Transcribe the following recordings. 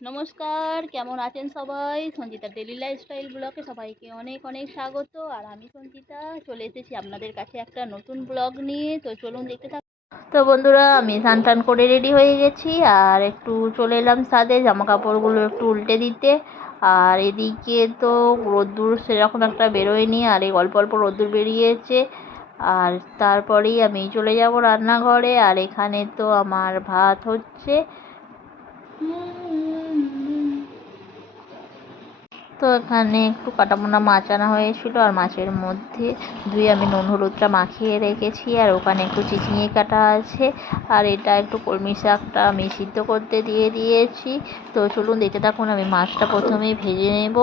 নমস্কার, কেমন আছেন সবাই? সঞ্চিতা ডেলি লাইফস্টাইল ব্লগে সবাইকে অনেক অনেক স্বাগত। আর আমি সঞ্চিতা চলে এসেছি আপনাদের কাছে একটা নতুন ব্লগ নিয়ে। তো চলুন দেখতে থাকুন। তো বন্ধুরা, আমি স্নান টান করে রেডি হয়ে গেছি আর একটু চলে এলাম ছাদে জামা কাপড়গুলো একটু উল্টে দিতে। আর এদিকে তো রোদ্দুর সেরকম একটা বেরোয়নি, আর এই অল্প অল্প রোদ্দুর বেরিয়েছে। আর তারপরেই আমি চলে যাব রান্নাঘরে। আর এখানে তো আমার ভাত হচ্ছে। তো এখানে একটু কাটাপোনা মাছ আনা হয়েছিল, আর মাছের মধ্যে ধুয়ে আমি নুন হলুদটা মাখিয়ে রেখেছি। আর ওখানে একটু চিচিঙে কাটা আছে, আর এটা একটু কলমি শাকটা আমি সিদ্ধ করতে দিয়ে দিয়েছি। তো চলুন দেখতে থাকুন। আমি মাছটা প্রথমেই ভেজে নেব।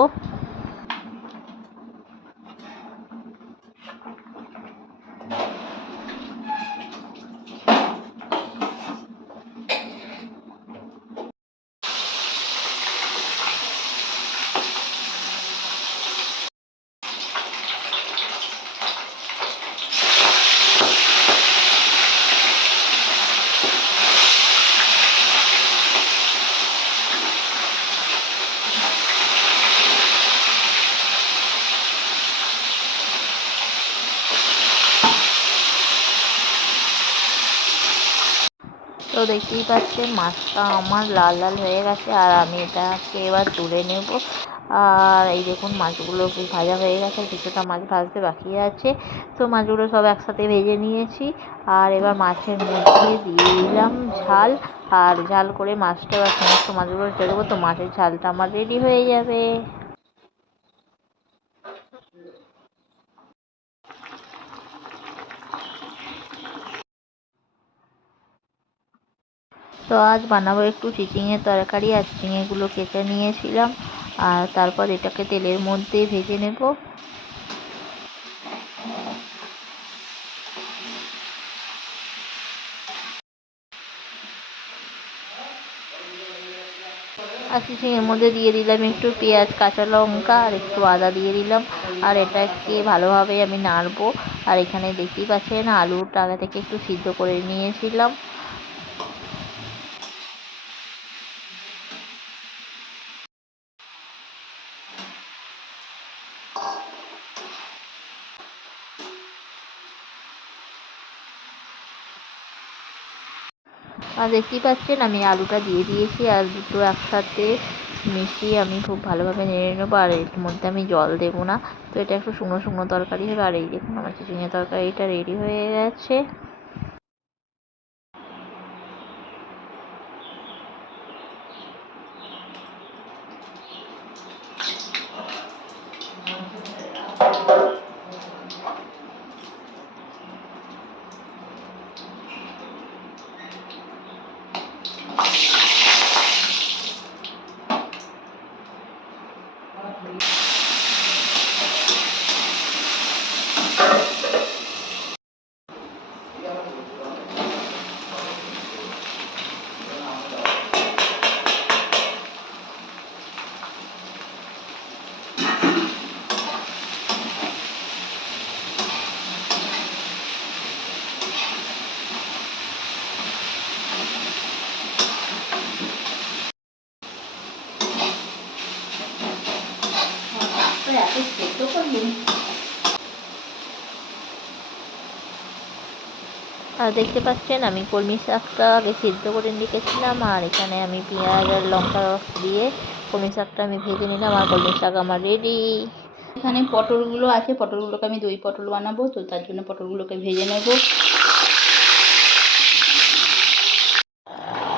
তো দেখতেই পাচ্ছেন মাছটা আমার লাল লাল হয়ে গেছে, আর আমি এটাকে এবার তুলে নেব। আর এই দেখুন মাছগুলো ভাজা হয়ে গেছে, কিছুটা মাছ ভাজতে বাকি আছে। তো মাছগুলো সব একসাথে ভেজে নিয়েছি। আর এবার মাছের মধ্যে দিয়ে দিলাম ঝাল, আর ঝাল করে মাছটা এবার সমস্ত মাছগুলো ছেড়ে দেবো। তো মাছের ঝালটা আমার রেডি হয়ে যাবে। তো আজ বানাবো একটু চিচিঙের তরকারি। আর চিচিঙেগুলো কেটে নিয়েছিলাম, আর তারপর এটাকে তেলের মধ্যে ভেজে নেব। আর চিচিঙের মধ্যে দিয়ে দিলাম একটু পেঁয়াজ, কাঁচা লঙ্কা আর একটু আদা দিয়ে দিলাম। আর এটাকে ভালোভাবে আমি নাড়বো। আর এখানে দেখতেই পাচ্ছেন আলুটা আগে থেকে একটু সিদ্ধ করে নিয়েছিলাম। আর দেখতেই পাচ্ছেন আমি আলুটা দিয়ে দিয়েছি, আর দুটো একসাথে মিশিয়ে আমি খুব ভালোভাবে নেড়ে নেবো। আর এর মধ্যে আমি জল দেবো না। তো এটা একটু শুকনো শুকনো তরকারি হবে। আর এই দেখুন আমার চিচিঙের তরকারিটা রেডি হয়ে গেছে। আর দেখতে পাচ্ছেন আমি কলমি শাকটা আগে সিদ্ধ করে রেখেছিলাম, আর এখানে আমি পেঁয়াজ আর লঙ্কা দিয়ে কলমি শাকটা আমি ভেজে নিলাম। আর কলমি শাক আমার রেডি। এখানে পটলগুলো আছে, পটলগুলোকে আমি দই পটল বানাবো। তো তার জন্য পটলগুলোকে ভেজে নেব।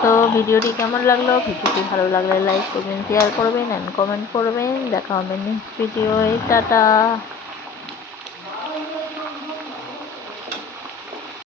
তো ভিডিওটি কেমন লাগলো? ভিডিওটি ভালো লাগলে লাইক করবেন, শেয়ার করবেন অ্যান্ড কমেন্ট করবেন। দেখা হবে নেক্সট ভিডিওয়ে। টাটা।